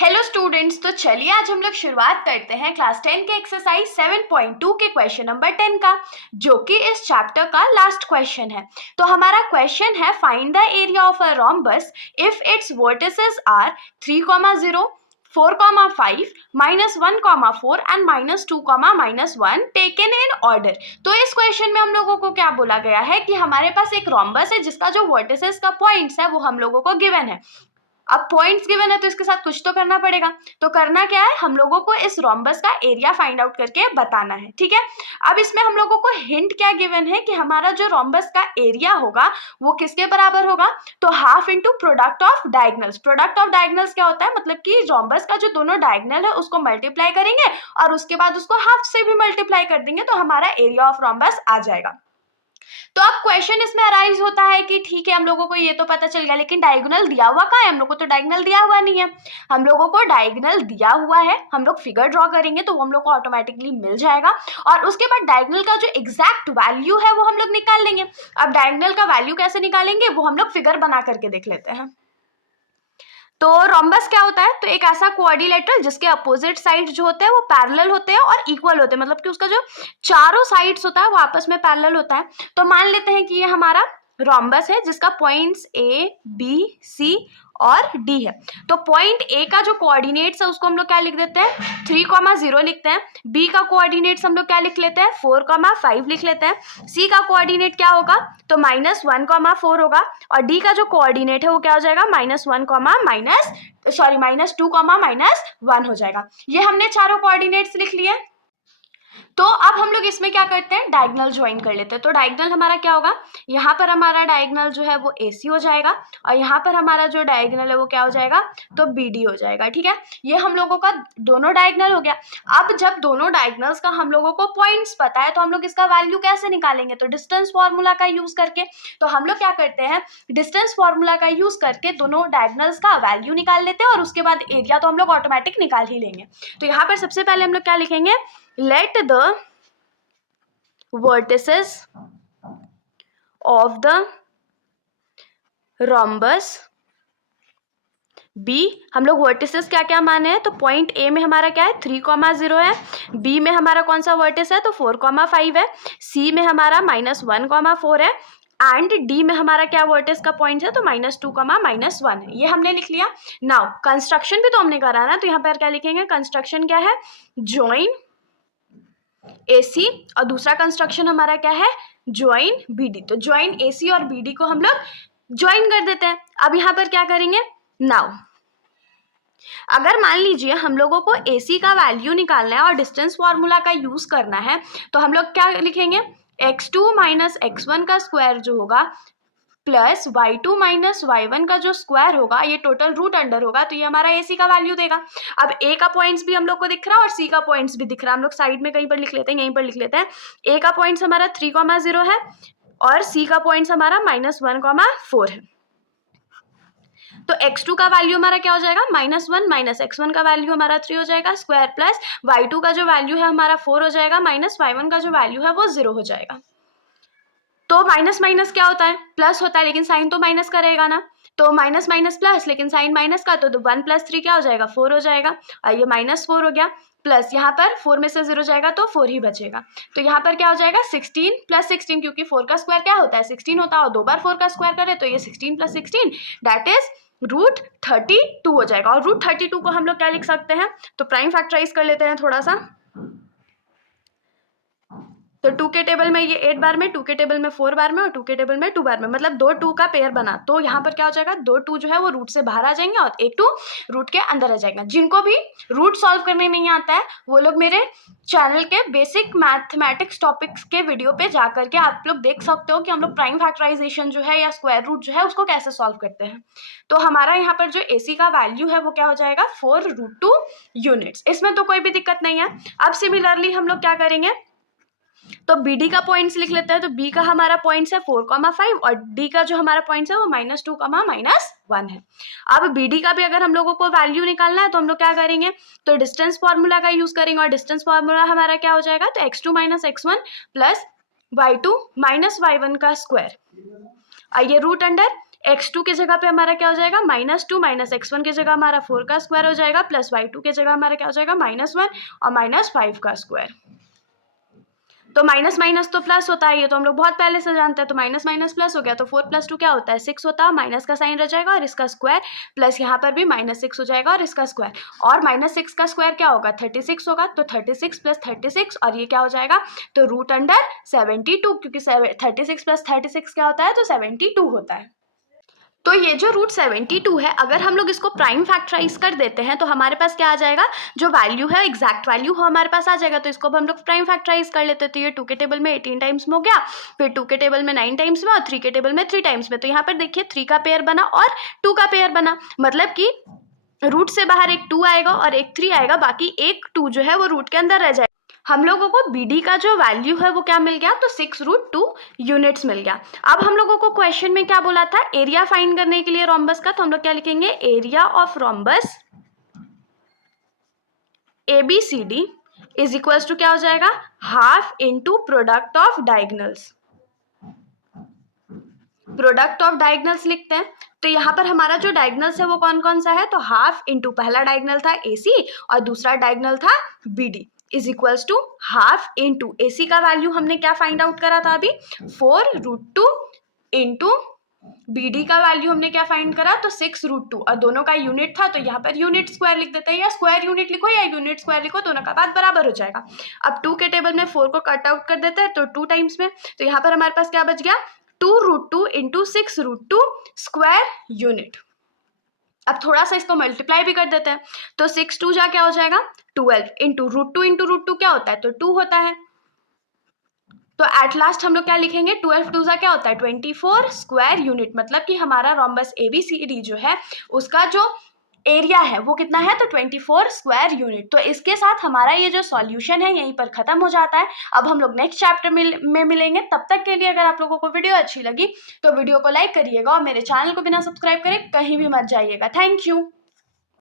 Hello students, तो चलिए आज हम लोग शुरुआत करते हैं क्लास 10 के एक्सरसाइज 7.2 के क्वेश्चन नंबर 10 का, जो कि इस चैप्टर का लास्ट क्वेश्चन है। तो हमारा क्वेश्चन है find the area of a rhombus if its vertices are 3,0 4,5 -1,4 and -2, -1 taken in order. तो इस क्वेश्चन में हम लोगों को क्या बोला गया है कि हमारे पास एक रोम्बस है जिसका जो वर्टिसेस का पॉइंट्स है वो हम लोगों को गिवन है। अब पॉइंट्स गिवन है तो इसके साथ कुछ तो करना पड़ेगा। तो करना क्या है, हम लोगों को इस रोम्बस का एरिया फाइंड आउट करके बताना है। ठीक है, अब इसमें हम लोगों को हिंट क्या गिवन है कि हमारा जो रोम्बस का एरिया होगा वो किसके बराबर होगा, तो half into product of diagonals. Product of diagonals क्या होता है, मतलब कि रोम्बस का जो दोनों डायगनल है उसको मल्टीप्लाई करेंगे और उसके बाद उसको हाफ से भी मल्टीप्लाई कर देंगे तो हमारा एरिया ऑफ रोम्बस आ जाएगा। तो अब क्वेश्चन इसमें अराइज होता है कि ठीक है, हम लोगों को ये तो पता चल गया, लेकिन डायगोनल दिया हुआ कहाँ है? हम लोग को तो डायगोनल दिया हुआ नहीं है। हम लोगों को डायगोनल दिया हुआ है, हम लोग फिगर ड्रॉ करेंगे तो वो हम लोग को ऑटोमेटिकली मिल जाएगा और उसके बाद डायगोनल का जो एग्जैक्ट वैल्यू है वो हम लोग निकाल लेंगे। अब डायगोनल का वैल्यू कैसे निकालेंगे वो हम लोग फिगर बना करके देख लेते हैं। तो रोम्बस क्या होता है, तो एक ऐसा क्वाड्रिलेटरल जिसके अपोजिट साइड जो होते हैं वो पैरेलल होते हैं और इक्वल होते हैं, मतलब कि उसका जो चारों साइड्स होता है वो आपस में पैरेलल होता है। तो मान लेते हैं कि ये हमारा रोम्बस है जिसका पॉइंट्स ए बी सी और डी है। तो पॉइंट ए का जो कोऑर्डिनेट्स है उसको हम लोग क्या लिख देते हैं, 3,0 लिखते हैं। बी का कोऑर्डिनेट्स हम लोग क्या लिख लेते हैं, 4,5 लिख लेते हैं। सी का कोऑर्डिनेट क्या होगा, तो -1,4 होगा और डी का जो कोऑर्डिनेट है वो क्या हो जाएगा, -1, -2, -1 हो जाएगा। ये हमने चारों कोऑर्डिनेट्स लिख लिए। तो अब हम लोग इसमें क्या करते हैं, डायगोनल ज्वाइन कर लेते हैं। तो डायगोनल हमारा क्या होगा, यहाँ पर हमारा डायगोनल जो है वो AC हो जाएगा और यहाँ पर हमारा जो डायगोनल है वो क्या हो जाएगा, तो BD हो जाएगा। ठीक है, ये हम लोगों का दोनों डायगोनल हो गया। अब जब दोनों डायगोनल्स का हम लोगों को पॉइंट्स पता है तो हम लोग इसका वैल्यू कैसे निकालेंगे, तो डिस्टेंस फॉर्मूला का यूज करके। तो हम लोग क्या करते हैं, डिस्टेंस फॉर्मूला का यूज करके दोनों डायगोनल्स का वैल्यू निकाल लेते हैं और उसके बाद एरिया तो हम लोग ऑटोमेटिक निकाल ही लेंगे। तो यहाँ पर सबसे पहले हम लोग क्या लिखेंगे, let the vertices of the rhombus B, हम लोग वर्टिसेस क्या क्या माने हैं, तो पॉइंट A में हमारा क्या है, 3,0 है। B में हमारा कौन सा वर्टिस है, तो 4,5 है। C में हमारा -1,4 है एंड D में हमारा क्या वर्टिस का पॉइंट है, तो -2, -1 है। ये हमने लिख लिया। नाउ कंस्ट्रक्शन भी तो हमने करा ना, तो यहाँ पर क्या लिखेंगे, कंस्ट्रक्शन क्या है, ज्वाइन AC और दूसरा कंस्ट्रक्शन हमारा क्या है, ज्वाइन BD। तो ज्वाइन AC और BD को हम लोग ज्वाइन कर देते हैं। अब यहाँ पर क्या करेंगे, नाउ अगर मान लीजिए हम लोगों को AC का वैल्यू निकालना है और डिस्टेंस फॉर्मूला का यूज करना है तो हम लोग क्या लिखेंगे, x2 - x1 का स्क्वायर जो होगा प्लस y2 - y1 का जो स्क्वायर होगा, ये टोटल रूट अंडर होगा, तो ये हमारा AC का वैल्यू देगा। अब A का पॉइंट्स भी हम लोग को दिख रहा है और C का पॉइंट्स भी दिख रहा है, हम लोग साइड में कहीं पर लिख लेते हैं, यहीं पर लिख लेते हैं। A का पॉइंट्स हमारा 3,0 है और C का पॉइंट्स हमारा -1,4 है। तो x2 का वैल्यू हमारा क्या हो जाएगा, -1 - x1 का वैल्यू हमारा 3 हो जाएगा स्क्वायर प्लस y2 का जो वैल्यू है हमारा 4 हो जाएगा माइनस y1 का जो वैल्यू है वो 0 हो जाएगा। तो माइनस माइनस क्या होता है, प्लस होता है, लेकिन साइन तो माइनस करेगा ना, तो माइनस माइनस प्लस, लेकिन साइन माइनस का, तो 1 + 3 क्या हो जाएगा, 4 हो जाएगा और ये -4 हो गया प्लस यहाँ पर 4 में से 0 जाएगा तो 4 ही बचेगा। तो यहाँ पर क्या हो जाएगा, 16 + 16, क्योंकि 4 का स्क्वायर क्या होता है, 16 होता है और 2 बार 4 का स्क्वायर करे तो ये 16 + 16 दैट इज √32 हो जाएगा। और √32 को हम लोग क्या लिख सकते हैं, तो प्राइम फैक्टराइज कर लेते हैं थोड़ा सा। तो 2 के टेबल में ये 8 बार में, 2 के टेबल में 4 बार में और 2 के टेबल में 2 बार में, मतलब 2 2 का पेयर बना। तो यहाँ पर क्या हो जाएगा, 2 2 जो है वो रूट से बाहर आ जाएंगे और 1 2 रूट के अंदर आ जाएगा। जिनको भी रूट सॉल्व करने नहीं आता है वो लोग मेरे चैनल के बेसिक मैथमेटिक्स टॉपिक्स के वीडियो पे जा करके आप लोग देख सकते हो कि हम लोग प्राइम फैक्टराइजेशन जो है या स्क्वायर रूट जो है उसको कैसे सॉल्व करते हैं। तो हमारा यहाँ पर जो AC का वैल्यू है वो क्या हो जाएगा, 4√2 यूनिट्स। इसमें तो कोई भी दिक्कत नहीं है। अब सिमिलरली हम लोग क्या करेंगे, तो BD का पॉइंट्स लिख लेते हैं। तो B का हमारा पॉइंट्स है 4,5 और D का जो हमारा पॉइंट्स है वो -2, -1 है। अब BD का भी अगर हम लोगों को वैल्यू निकालना है तो हम लोग क्या करेंगे, तो डिस्टेंस फॉर्मूला का यूज करेंगे और डिस्टेंस फॉर्मूला हमारा क्या हो जाएगा, तो x2 - x1 plus y2 - y1 का स्क्वायर, ये रूट अंडर x2 की जगह पे हमारा क्या हो जाएगा -2 माइनस x1 की जगह हमारा 4 का स्क्वायर हो जाएगा प्लस y2 की जगह हमारा क्या हो जाएगा -1 और -5 का स्क्वायर। तो माइनस माइनस तो प्लस होता है, ये तो हम लोग बहुत पहले से जानते हैं। तो माइनस माइनस प्लस हो गया, तो 4 + 2 क्या होता है 6 होता है, माइनस का साइन रह जाएगा और इसका स्क्वायर प्लस यहाँ पर भी -6 हो जाएगा और इसका स्क्वायर, और -6 का स्क्वायर क्या होगा 36 होगा। तो 36 + 36 और ये क्या हो जाएगा तो √72, क्योंकि 36 + 36 क्या होता है तो 72 होता है। तो ये जो √72 है, अगर हम लोग इसको प्राइम फैक्टराइज कर देते हैं तो हमारे पास क्या आ जाएगा, जो वैल्यू है एग्जैक्ट वैल्यू हो हमारे पास आ जाएगा। तो इसको अब हम लोग प्राइम फैक्टराइज कर लेते हैं। तो ये 2 के टेबल में 18 टाइम्स में हो गया, फिर 2 के टेबल में 9 टाइम्स में और 3 के टेबल में 3 टाइम्स में। तो यहाँ पर देखिए 3 का पेयर बना और 2 का पेयर बना, मतलब कि रूट से बाहर एक 2 आएगा और एक 3 आएगा, बाकी एक 2 जो है वो रूट के अंदर रह जाएगा। हम लोगों को BD का जो वैल्यू है वो क्या मिल गया तो 6√2 यूनिट्स मिल गया। अब हम लोगों को क्वेश्चन में क्या बोला था, एरिया फाइंड करने के लिए रोम्बस का, तो हम लोग क्या लिखेंगे area of rhombus ABCD is equals to क्या हो जाएगा half into product of diagonals. Product of diagonals लिखते हैं। तो यहाँ पर हमारा जो डायगोनल्स है वो कौन कौन सा है, तो हाफ इंटू पहला डायगोनल था AC और दूसरा डायगोनल था BD is equals to half into AC का वैल्यू हमने क्या फाइंड आउट करा था अभी 4√2 इंटू BD का वैल्यू हमने क्या फाइंड करा तो 6√2 और दोनों का यूनिट था, तो यहाँ पर यूनिट स्क्वायर लिख देते हैं, या स्क्वायर यूनिट लिखो या यूनिट स्क्वायर लिखो, दोनों का बात बराबर हो जाएगा। अब 2 के टेबल में 4 को कट आउट कर देते हैं तो 2 टाइम्स में, तो यहाँ पर हमारे पास क्या बच गया 2√2 इंटू 6√2 स्क्वायर यूनिट। अब थोड़ा सा इसको मल्टीप्लाई भी कर देते हैं, तो 6 जा क्या हो जाएगा 12 इंटू √2 क्या होता है तो 2 होता है। तो एट लास्ट हम लोग क्या लिखेंगे 12 2 क्या होता है 24 स्क्वायर यूनिट, मतलब कि हमारा रोम्बस ABCD जो है उसका जो एरिया है वो कितना है तो 24 स्क्वायर यूनिट। तो इसके साथ हमारा ये जो सॉल्यूशन है यहीं पर खत्म हो जाता है। अब हम लोग नेक्स्ट चैप्टर में मिलेंगे। तब तक के लिए अगर आप लोगों को वीडियो अच्छी लगी तो वीडियो को लाइक करिएगा और मेरे चैनल को बिना सब्सक्राइब करे कहीं भी मत जाइएगा। Thank you.